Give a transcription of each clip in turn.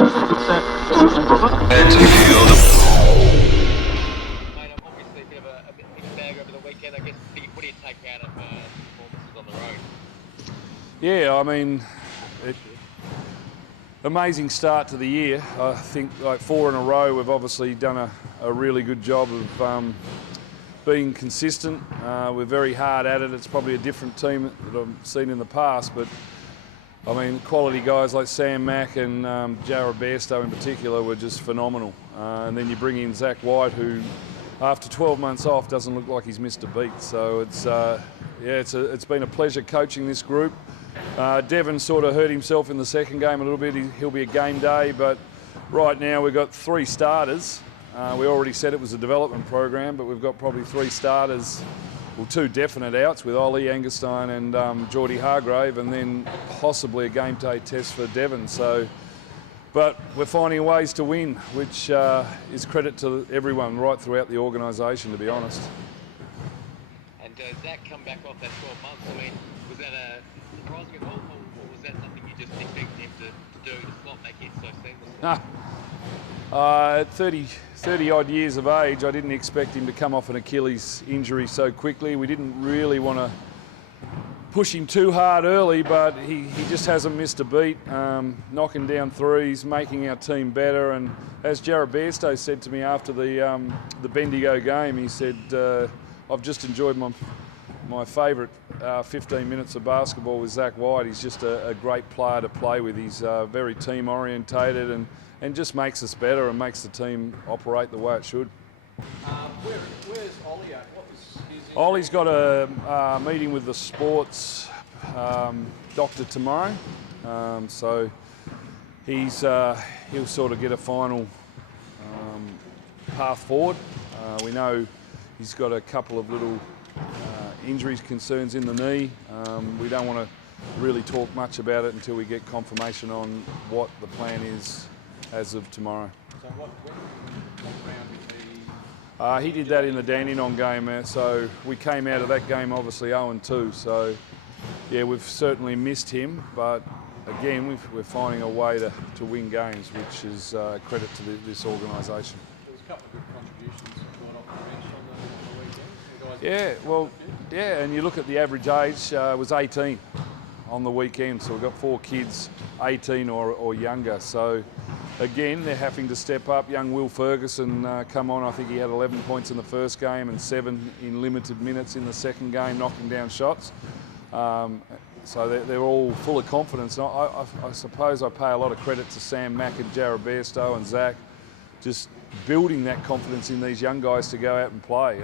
I'm obviously a bit of a mixed bag over the weekend. I guess, what do you take out of performances on the road? Yeah, I mean, amazing start to the year. I think like 4 in a row, we've obviously done a really good job of being consistent. We're very hard at it. It's probably a different team that I've seen in the past, but I mean, quality guys like Sam Mack and Jared Bairstow in particular were just phenomenal. And then you bring in Zach White, who after 12 months off doesn't look like he's missed a beat. So it's been a pleasure coaching this group. Devon sort of hurt himself in the second game a little bit. He'll be a game day, but right now we've got 3 starters. We already said it was a development program, but we've got probably 3 starters, well, 2 definite outs with Ollie Angerstein and Geordie Hargrave, and then possibly a game day test for Devon. So, but we're finding ways to win, which is credit to everyone right throughout the organisation, to be honest. And Zach come back off that 12 months. I mean, was that surprising at all, or was that something you just expected him to do to slot make it so seamless? At 30 odd years of age, I didn't expect him to come off an Achilles injury so quickly. We didn't really want to push him too hard early, but he just hasn't missed a beat, knocking down threes, making our team better. And as Jared Bairstow said to me after the Bendigo game, he said, I've just enjoyed my favourite 15 minutes of basketball with Zach White. He's just a great player to play with. He's very team orientated and just makes us better and makes the team operate the way it should. Where's Ollie at? What was his injury? Ollie's got a meeting with the sports doctor tomorrow, so he'll sort of get a final path forward. We know he's got a couple of little injury concerns in the knee. We don't want to really talk much about it until we get confirmation on what the plan is as of tomorrow. So what round did he did that in the Dandenong game, so we came out of that game obviously 0-2. So yeah, we've certainly missed him, but again, we're finding a way to win games, which is credit to this organisation. There was a couple of good contributions brought off the bench on the weekend. Yeah, well, yeah, and you look at the average age was 18 on the weekend, so we've got 4 kids 18 or younger. So again, they're having to step up. Young Will Ferguson come on. I think he had 11 points in the first game and 7 in limited minutes in the second game, knocking down shots. So they're all full of confidence. And I suppose I pay a lot of credit to Sam Mack and Jared Bairstow and Zach, just building that confidence in these young guys to go out and play.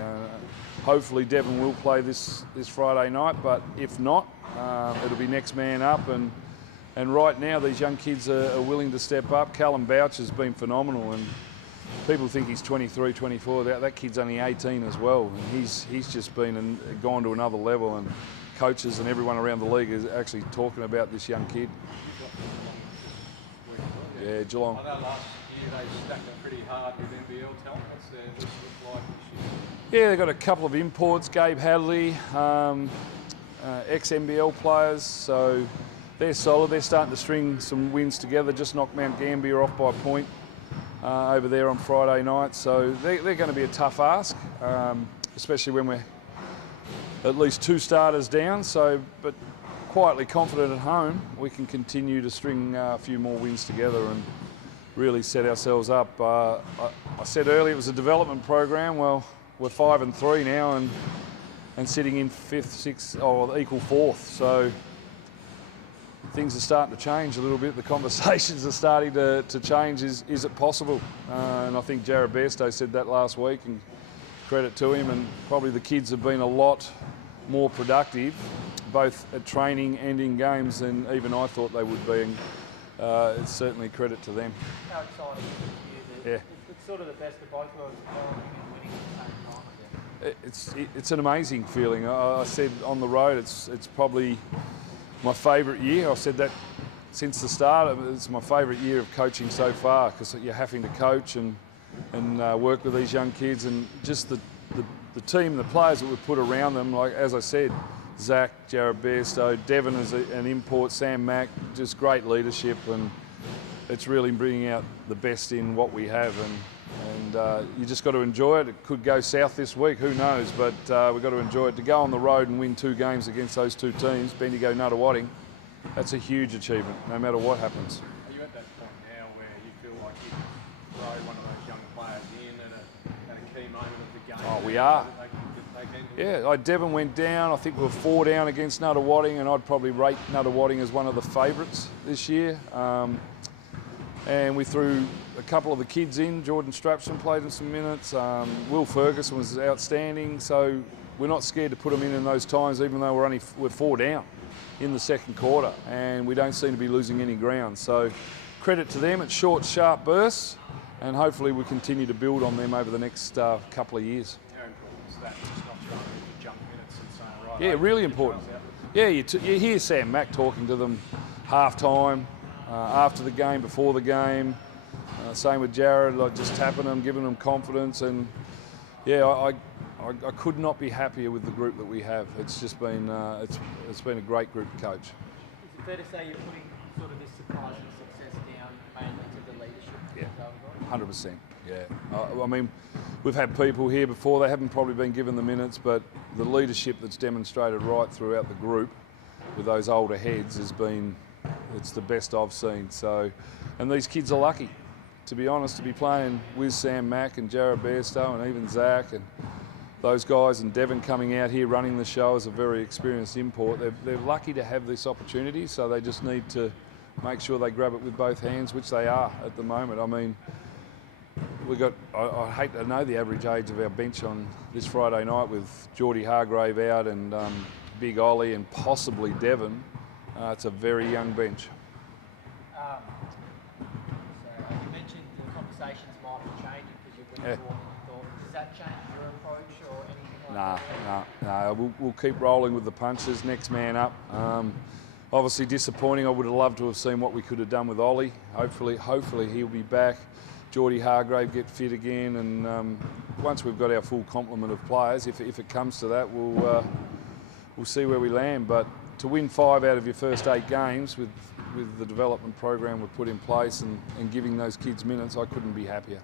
Hopefully Devon will play this Friday night, but if not, it'll be next man up. And right now these young kids are willing to step up. Callum Bouch has been phenomenal, and people think he's 23, 24. That kid's only 18 as well, and he's just been and gone to another level. And coaches and everyone around the league is actually talking about this young kid. Yeah, Geelong. I know last year they stacked up pretty hard with NBL talent. What's their list look like this year? Yeah, they've got a couple of imports, Gabe Hadley, ex-NBL players, so they're solid. They're starting to string some wins together, just knocked Mount Gambier off by a point over there on Friday night. So they're going to be a tough ask, especially when we're at least 2 starters down. So, but quietly confident at home, we can continue to string a few more wins together and really set ourselves up. I said earlier it was a development program. Well, we're 5-3 now and sitting in 5th, 6th, or equal 4th. So things are starting to change a little bit. The conversations are starting to change. Is it possible? And I think Jared Bairstow said that last week, and credit to him. And probably the kids have been a lot more productive, both at training and in games, than even I thought they would be. And it's certainly credit to them. How exciting is it? Yeah. It's sort of the best of both worlds, developing and winning at the same time. It's an amazing feeling. I said on the road, it's probably my favourite year. I've said that since the start. It's my favourite year of coaching so far, because you're having to coach and work with these young kids, and just the team, the players that we put around them. Like as I said, Zach, Jared Bairstow, Devon is an import, Sam Mack, just great leadership, and it's really bringing out the best in what we have, and you just got to enjoy it. It could go south this week, who knows, but we've got to enjoy it. To go on the road and win 2 games against those 2 teams, Bendigo, Nuttawading, that's a huge achievement, no matter what happens. Are you at that point now where you feel like you can throw one of those young players in at a key moment of the game? Oh, we are. Yeah, Devon went down. I think we were 4 down against Nuttawading, and I'd probably rate Nuttawading as one of the favourites this year. And we threw a couple of the kids in. Jordan Strapson played in some minutes. Will Ferguson was outstanding. So we're not scared to put them in those times, even though we're 4 down in the second quarter, and we don't seem to be losing any ground. So credit to them. It's short, sharp bursts, and hopefully we continue to build on them over the next couple of years. how important is that? Just not trying to jump minutes and saying, right, Yeah, really important. Yeah, you hear Sam Mack talking to them half-time, after the game, before the game. Same with Jared, like just tapping them, giving them confidence, and yeah, I could not be happier with the group that we have. It's just been it's been a great group to coach. Is it fair to say you're putting sort of this surprising success down mainly to the leadership? Yeah, 100%. Yeah, I mean, we've had people here before. They haven't probably been given the minutes, but the leadership that's demonstrated right throughout the group with those older heads has been, it's the best I've seen. So, and these kids are lucky, to be honest, to be playing with Sam Mack and Jared Bairstow and even Zach and those guys, and Devon coming out here running the show as a very experienced import. They're lucky to have this opportunity, so they just need to make sure they grab it with both hands, which they are at the moment. I mean, I hate to know the average age of our bench on this Friday night with Geordie Hargrave out and Big Ollie and possibly Devon. It's a very young bench. So you mentioned the conversations might be changing because you've been talking. Does that change your approach or anything like that? No. We'll keep rolling with the punches. Next man up. Obviously disappointing. I would have loved to have seen what we could have done with Ollie. Hopefully he'll be back. Geordie Hargrave get fit again, and once we've got our full complement of players, if it comes to that, we'll see where we land. But to win 5 out of your first 8 games with the development program we've put in place and giving those kids minutes, I couldn't be happier.